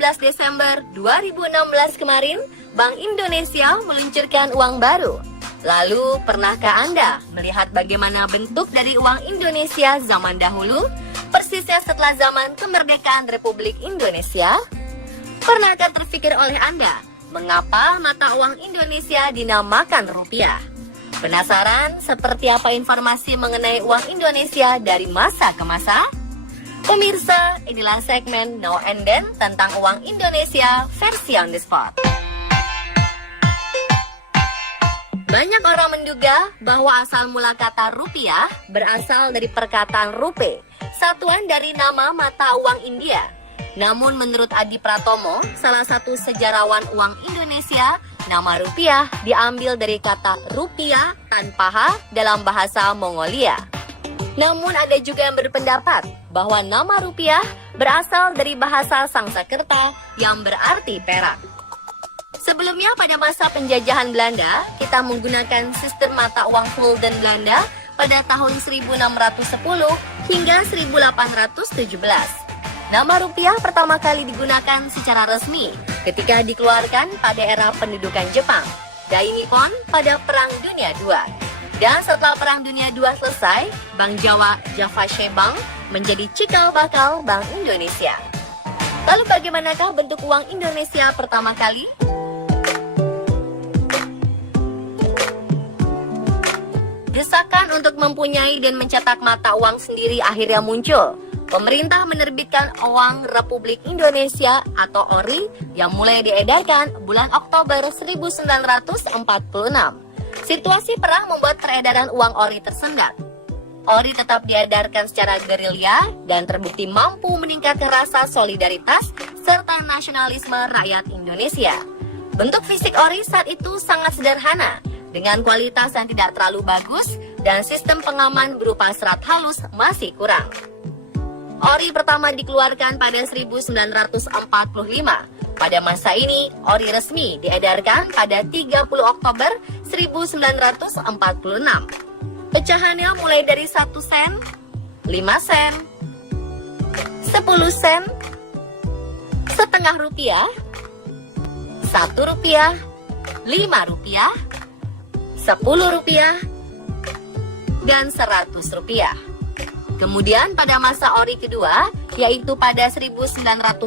Desember 2016 kemarin, Bank Indonesia meluncurkan uang baru. Lalu, pernahkah Anda melihat bagaimana bentuk dari uang Indonesia zaman dahulu, persisnya setelah zaman kemerdekaan Republik Indonesia? Pernahkah terpikir oleh Anda, mengapa mata uang Indonesia dinamakan rupiah? Penasaran seperti apa informasi mengenai uang Indonesia dari masa ke masa? Pemirsa, inilah segmen Now and Then tentang uang Indonesia versi on the spot. Banyak orang menduga bahwa asal mula kata rupiah berasal dari perkataan rupe, satuan dari nama mata uang India. Namun menurut Adi Pratomo, salah satu sejarawan uang Indonesia, nama rupiah diambil dari kata rupiah tanpa h dalam bahasa Mongolia. Namun ada juga yang berpendapat bahwa nama rupiah berasal dari bahasa Sangsekerta yang berarti perak. Sebelumnya pada masa penjajahan Belanda, kita menggunakan sistem mata uang gulden Belanda pada tahun 1610 hingga 1817. Nama rupiah pertama kali digunakan secara resmi ketika dikeluarkan pada era pendudukan Jepang, Dai Nippon pada Perang Dunia II. Dan setelah Perang Dunia II selesai, Bank Jawa Java Bank menjadi cikal bakal Bank Indonesia. Lalu bagaimanakah bentuk uang Indonesia pertama kali? Desakan untuk mempunyai dan mencetak mata uang sendiri akhirnya muncul. Pemerintah menerbitkan Uang Republik Indonesia atau ORI yang mulai diedarkan bulan Oktober 1946. Situasi perang membuat peredaran uang ORI tersendat. ORI tetap diedarkan secara gerilya dan terbukti mampu meningkatkan rasa solidaritas serta nasionalisme rakyat Indonesia. Bentuk fisik ORI saat itu sangat sederhana, dengan kualitas yang tidak terlalu bagus dan sistem pengaman berupa serat halus masih kurang. ORI pertama dikeluarkan pada 1945. Pada masa ini, ORI resmi diedarkan pada 30 Oktober 1946. Pecahannya mulai dari 1 sen, 5 sen, 10 sen, setengah rupiah, 1 rupiah, 5 rupiah, 10 rupiah, dan 100 rupiah. Kemudian pada masa ORI kedua, yaitu pada 1947,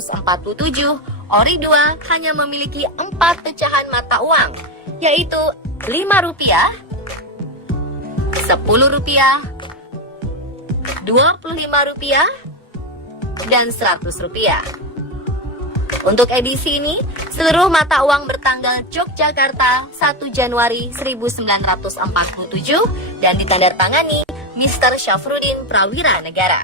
ORI 2 hanya memiliki 4 pecahan mata uang, yaitu 5 rupiah, 10 rupiah, 25 rupiah, dan 100 rupiah. Untuk edisi ini, seluruh mata uang bertanggal Yogyakarta 1 Januari 1947 dan ditandatangani Mr. Syafruddin Prawira Negara.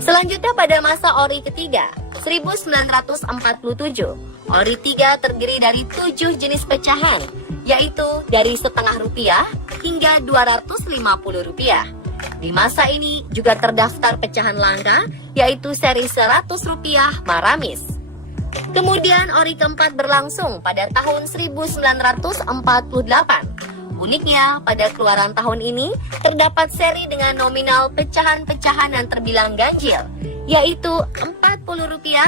Selanjutnya pada masa ORI ketiga, 1947, ORI 3 terdiri dari 7 jenis pecahan, yaitu dari setengah rupiah hingga 250 rupiah. Di masa ini juga terdaftar pecahan langka, yaitu seri 100 rupiah Maramis. Kemudian ORI keempat berlangsung pada tahun 1948. Uniknya, pada keluaran tahun ini terdapat seri dengan nominal pecahan-pecahan yang terbilang ganjil, yaitu 40 rupiah,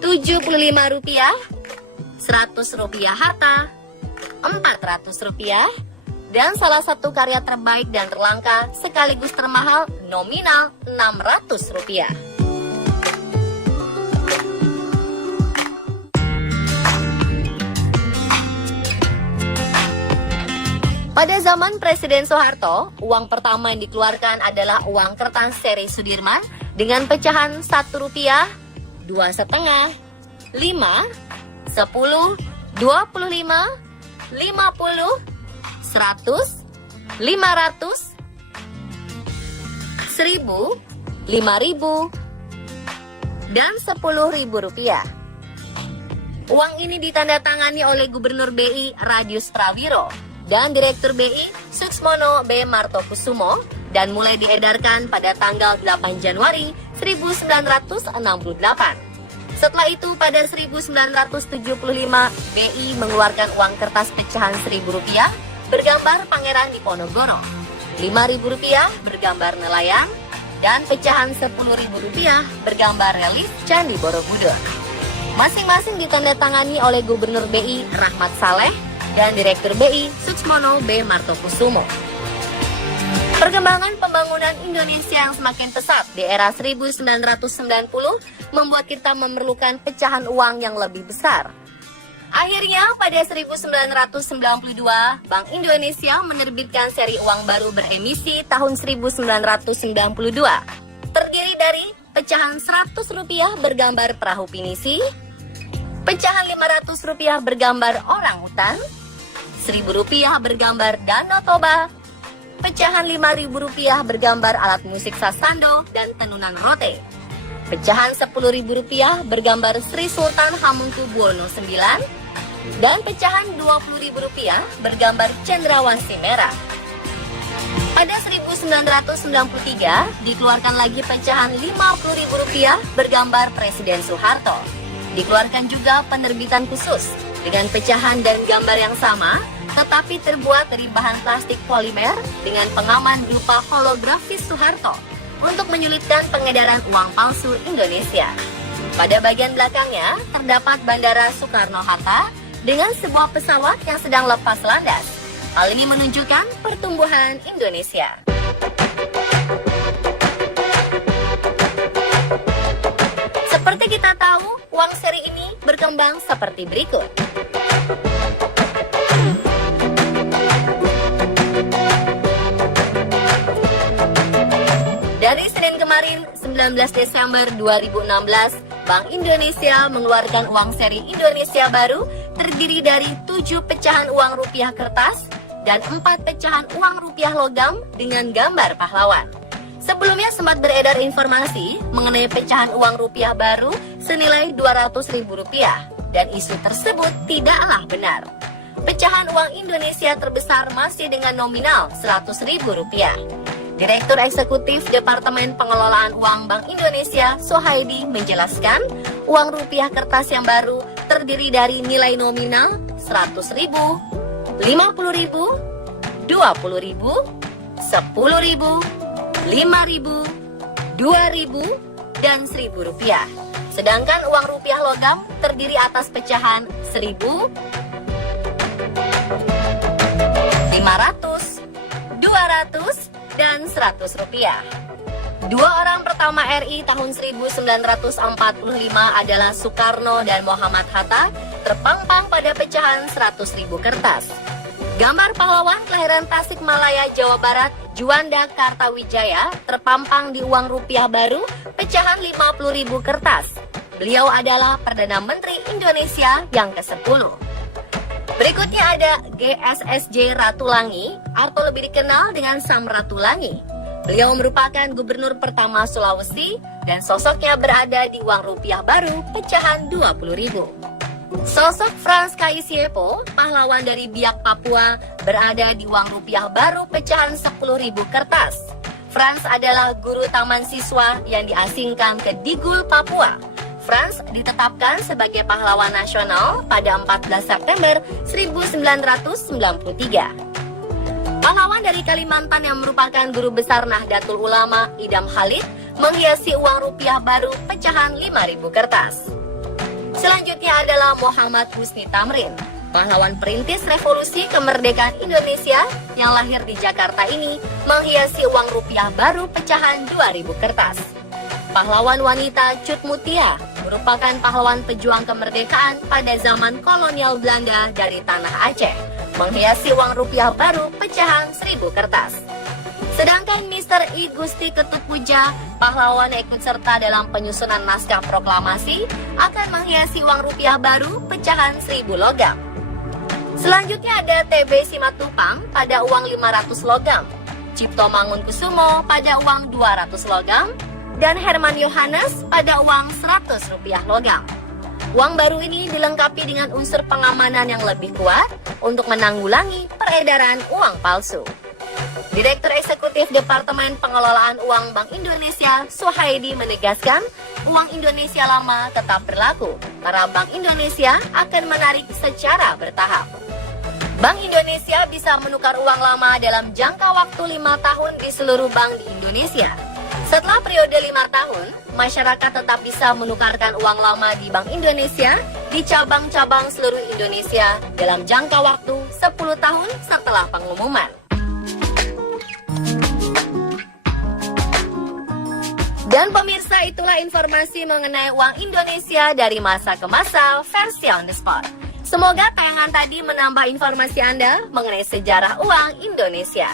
75 rupiah, 100 rupiah harta, 400 rupiah, dan salah satu karya terbaik dan terlangka sekaligus termahal nominal 600 rupiah. Pada zaman Presiden Soeharto, uang pertama yang dikeluarkan adalah uang kertas seri Sudirman dengan pecahan 1 rupiah, 2,5, 5, 10, 25, 50, 100, 500, 1000, 5.000, dan 10.000 rupiah. Uang ini ditandatangani oleh Gubernur BI Radius Prawiro dan Direktur BI Suksmono B. Martokusumo dan mulai diedarkan pada tanggal 8 Januari 1968. Setelah itu pada 1975 BI mengeluarkan uang kertas pecahan Rp1.000 bergambar Pangeran Diponegoro, Rp5.000 bergambar nelayan, dan pecahan Rp10.000 bergambar relief Candi Borobudur. Masing-masing ditandatangani oleh Gubernur BI Rahmat Saleh dan Direktur BI Suksmono B. Martokusumo. Perkembangan pembangunan Indonesia yang semakin pesat di era 1990 membuat kita memerlukan pecahan uang yang lebih besar. Akhirnya pada 1992, Bank Indonesia menerbitkan seri uang baru beremisi tahun 1992. Terdiri dari pecahan Rp100 bergambar perahu pinisi, pecahan Rp500 bergambar orang hutan, Rp1.000 bergambar Danau Toba, pecahan Rp5.000 bergambar alat musik sasando dan tenunan rote, pecahan Rp10.000 bergambar Sri Sultan Hamengkubuwono IX, dan pecahan Rp20.000 bergambar Cendrawasih Merah. Pada 1993 dikeluarkan lagi pecahan Rp50.000 bergambar Presiden Soeharto. Dikeluarkan juga penerbitan khusus dengan pecahan dan gambar yang sama, tetapi terbuat dari bahan plastik polimer dengan pengaman berupa holografis Soeharto untuk menyulitkan pengedaran uang palsu Indonesia. Pada bagian belakangnya terdapat Bandara Soekarno-Hatta dengan sebuah pesawat yang sedang lepas landas. Hal ini menunjukkan pertumbuhan Indonesia. Seperti kita tahu, uang seri ini berkembang seperti berikut. Dari Senin kemarin, 19 Desember 2016, Bank Indonesia mengeluarkan uang seri Indonesia baru terdiri dari 7 pecahan uang rupiah kertas dan 4 pecahan uang rupiah logam dengan gambar pahlawan. Sebelumnya sempat beredar informasi mengenai pecahan uang rupiah baru senilai Rp200.000 dan isu tersebut tidaklah benar. Pecahan uang Indonesia terbesar masih dengan nominal Rp100.000. Direktur Eksekutif Departemen Pengelolaan Uang Bank Indonesia, Sohaidi, menjelaskan uang rupiah kertas yang baru terdiri dari nilai nominal Rp100.000, Rp50.000, Rp20.000, Rp10.000, Rp5.000, Rp2.000, dan Rp1.000. Sedangkan uang rupiah logam terdiri atas pecahan Rp1.000, Rp500, Rp200, dan Rp100. Dua orang pertama RI tahun 1945 adalah Soekarno dan Muhammad Hatta terpampang pada pecahan Rp100.000 kertas. Gambar pahlawan kelahiran Tasikmalaya, Jawa Barat, Juanda Kartawijaya terpampang di uang rupiah baru pecahan Rp50.000 kertas. Beliau adalah Perdana Menteri Indonesia yang ke-10. Berikutnya ada GSSJ Ratulangi atau lebih dikenal dengan Sam Ratulangi. Beliau merupakan gubernur pertama Sulawesi dan sosoknya berada di uang rupiah baru pecahan Rp20.000. Sosok Frans Kaisiepo, pahlawan dari Biak Papua, berada di uang rupiah baru pecahan Rp10.000 kertas. Frans adalah guru taman siswa yang diasingkan ke Digul, Papua. Frans ditetapkan sebagai pahlawan nasional pada 14 September 1993. Pahlawan dari Kalimantan yang merupakan guru besar Nahdlatul Ulama, Idam Khalid, menghiasi uang rupiah baru pecahan Rp5.000 kertas. Selanjutnya adalah Muhammad Husni Tamrin, pahlawan perintis revolusi kemerdekaan Indonesia yang lahir di Jakarta ini, menghiasi uang rupiah baru pecahan Rp2.000 kertas. Pahlawan wanita Cut Mutia merupakan pahlawan pejuang kemerdekaan pada zaman kolonial Belanda dari tanah Aceh, menghiasi uang rupiah baru pecahan Rp1.000 kertas. Sedangkan Mr. I Gusti Ketut Puja, pahlawan yang ikut serta dalam penyusunan naskah proklamasi, akan menghiasi uang rupiah baru pecahan Rp1.000 logam. Selanjutnya ada TB Simatupang pada uang Rp500 logam, Cipto Mangunkusumo pada uang Rp200 logam, dan Herman Yohanes pada uang Rp100 logam. Uang baru ini dilengkapi dengan unsur pengamanan yang lebih kuat untuk menanggulangi peredaran uang palsu. Direktur Eksekutif Departemen Pengelolaan Uang Bank Indonesia, Sohaidi, menegaskan uang Indonesia lama tetap berlaku karena Bank Indonesia akan menarik secara bertahap. Bank Indonesia bisa menukar uang lama dalam jangka waktu 5 tahun di seluruh bank di Indonesia. Setelah periode 5 tahun, masyarakat tetap bisa menukarkan uang lama di Bank Indonesia di cabang-cabang seluruh Indonesia dalam jangka waktu 10 tahun setelah pengumuman. Dan pemirsa, itulah informasi mengenai uang Indonesia dari masa ke masa versi on the spot. Semoga tayangan tadi menambah informasi Anda mengenai sejarah uang Indonesia.